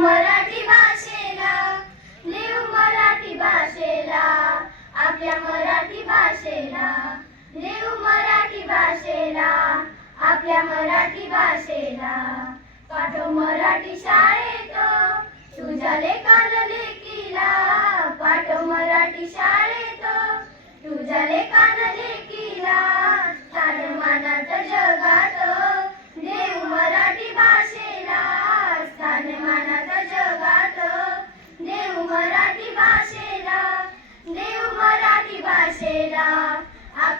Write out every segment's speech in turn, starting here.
मराठी भाषेला लिव मराठी भाषेला आपल्या मराठी भाषेला लिव मराठी भाषेला आपल्या मराठी भाषेला. पाठव मराठी शाळेत तुझ्या लेकाला लेकीला पाठव मराठी शाळेत तुझ्या लेकाला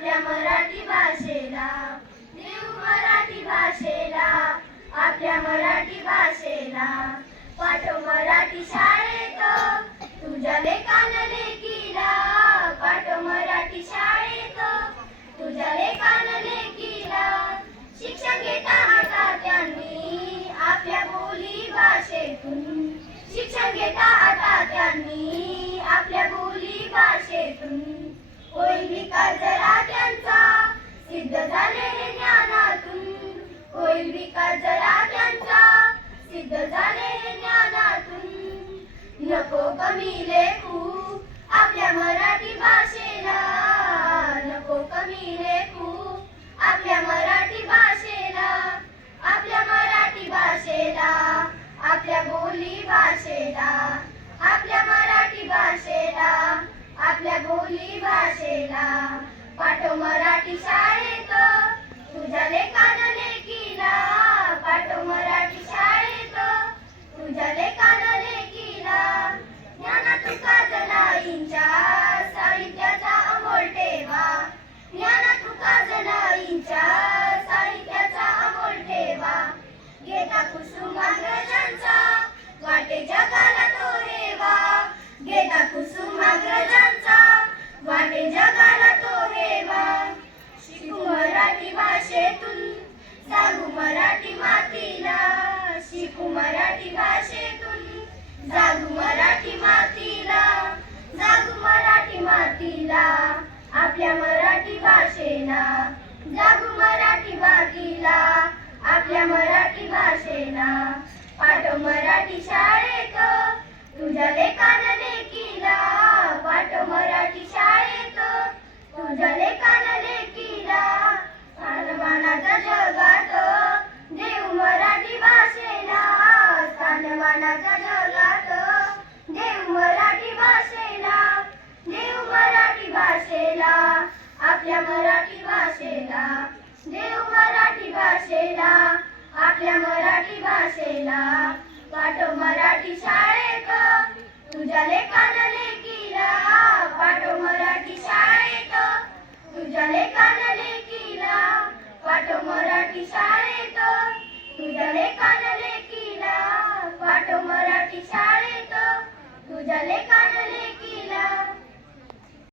आपल्या मराठी भाषेला. देऊ मराठी भाषेला. आपल्या मराठी भाषेला. पाठव मराठी शाळेत. तुझ्या लेकाला लेकीला पाठव मराठी शाळेत. तुझ्या लेकाला लेकीला शिक्षण घेता आता त्यांनी आपल्या बोली भाषेतून. शिक्षण घेता आता त्यांनी आपल्या बोली भाषेतून. होईल विकास नको कमी लेखू. आपल्या मराठी भाषेला नको कमी लेखू. आपल्या मराठी भाषेला आपल्या मराठी भाषेला आपल्या बोली भाषेला आपल्या मराठी भाषेला. मराठी मातीला शिकू मराठी भाषेतून. जागू मराठी मातीला जागू मराठी मातीला आपल्या मराठी भाषेला. जागू मराठी मातीला आपल्या मराठी भाषेला. पाठव मराठी शाळेत तुझ्या लेखान लेकीला पाठव मराठी शाळेत तुझ्या स्थानमानाच्या जगात देव मराठी भाषेला देव मराठी भाषेला आपल्या मराठी भाषेला देव मराठी भाषेला आपल्या मराठी भाषेला. पाठव मराठी शाळेत तुझ्या लेकाला लेकीला पाठव मराठी शाळेत तुझ्या लेकाला लेकीला पाठव मराठी शाळेत तुझ्या लेकाला लेकीला तुझ्या लेखाने